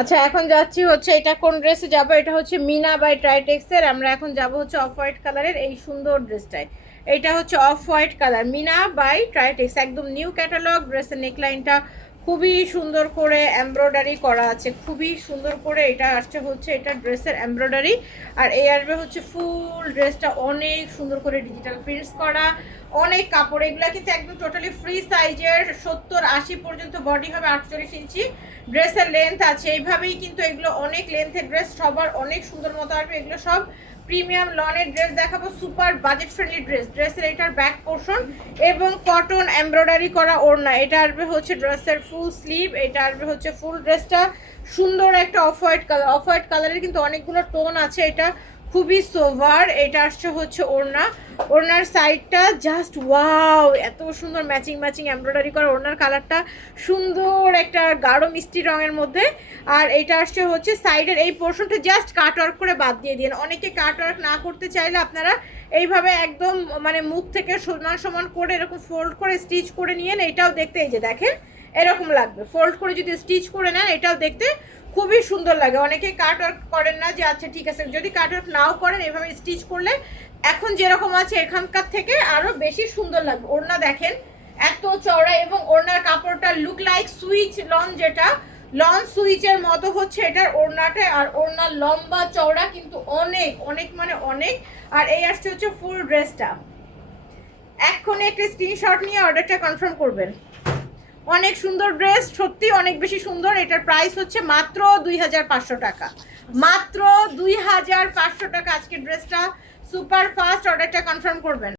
আচ্ছা এখন যাচ্ছি হচ্ছে এটা কোন ড্রেসে যাব? এটা হচ্ছে মিনা বাই ট্রাইটেক্সের। আমরা এখন যাব হচ্ছে অফ হোয়াইট কালারের এই সুন্দর ড্রেসটায় এটা হচ্ছে off white colour, Meena by Tritex, একদম নিউ ক্যাটালগ ড্রেসের নেকলাইনটা খুবই সুন্দর করে এমব্রয়ডারি করা আছে, খুবই সুন্দর করে এটা আসছে হচ্ছে এটা ড্রেসের এমব্রয়ডারি আর এই আসবে হচ্ছে ফুল ড্রেসটা অনেক সুন্দর করে ডিজিটাল প্রিন্টস করা, অনেক কাপড়, এগুলো কিন্তু একদম টোটালি ফ্রি সাইজের সত্তর আশি পর্যন্ত বডি হবে আটচল্লিশ ইঞ্চি, ড্রেসের লেন্থ আছে, এইভাবেই কিন্তু এগুলো অনেক লেন্থের ড্রেস সবার অনেক সুন্দর মতো আসবে, এগুলো সব প্রিমিয়াম লনের ড্রেস দেখাবো, সুপার বাজেট ফ্রেন্ডলি ড্রেস। ড্রেসের এটার ব্যাক পোর্শন এবং কটন এমব্রয়ডারি করা ওড়না। এটা আসবে হচ্ছে ড্রেসের ফুল স্লিভ এটা আসবে হচ্ছে ফুল ড্রেসটা সুন্দর একটা off white colour off white কালারের কিন্তু অনেকগুলো টোন আছে এটা। খুবই সোভার, এটা আসছে হচ্ছে ওড়না। ওড়নার সাইডটা জাস্ট ওয়াও এত সুন্দর ম্যাচিং ম্যাচিং এমব্রয়ডারি করা ওড়নার কালারটা সুন্দর একটা গাঢ় মিষ্টি রঙের মধ্যে। আর এটা আসছে হচ্ছে সাইডের এই পোর্শনটা জাস্ট কাট ওয়ার্ক করে বাদ দিয়ে দিন অনেকে কাট ওয়ার্ক না করতে চাইলে আপনারা এইভাবে একদম মানে মুখ থেকে সমান সমান করে এরকম ফোল্ড করে স্টিচ করে নিয়েন। এটাও দেখতে এই যে দেখেন এরকম লাগবে। ফোল্ড করে যদি স্টিচ করে নেন, এটাও দেখতে খুবই সুন্দর লাগে। অনেকে কাট ওয়ার্ক করেন না যে আচ্ছা ঠিক আছে। যদি কাট ওয়ার্ক নাও করেন, এভাবে স্টিচ করলে এখন যেরকম আছে, এখানকার থেকে আরও বেশি সুন্দর লাগবে। ওড়না দেখেন, এত চওড়া এবং ওড়নার কাপড়টা লুক লাইক সুইচ লন যেটা লন সুইচের মতো হচ্ছে এটার ওড়নাটা। আর ওড়নার লম্বা, চওড়া কিন্তু অনেক অনেক মানে অনেক। আর এই আসছে হচ্ছে ফুল ড্রেসটা এক্ষুনি একটা স্ক্রিনশট নিয়ে অর্ডারটা কনফার্ম করবেন। অনেক সুন্দর ড্রেস, সত্যি অনেক বেশি সুন্দর। এটার প্রাইস হচ্ছে মাত্র দুই হাজার পাঁচশো টাকা। মাত্র দুই হাজার পাঁচশো টাকা আজকে ড্রেসটা। সুপার ফাস্ট অর্ডারটা কনফার্ম করবেন।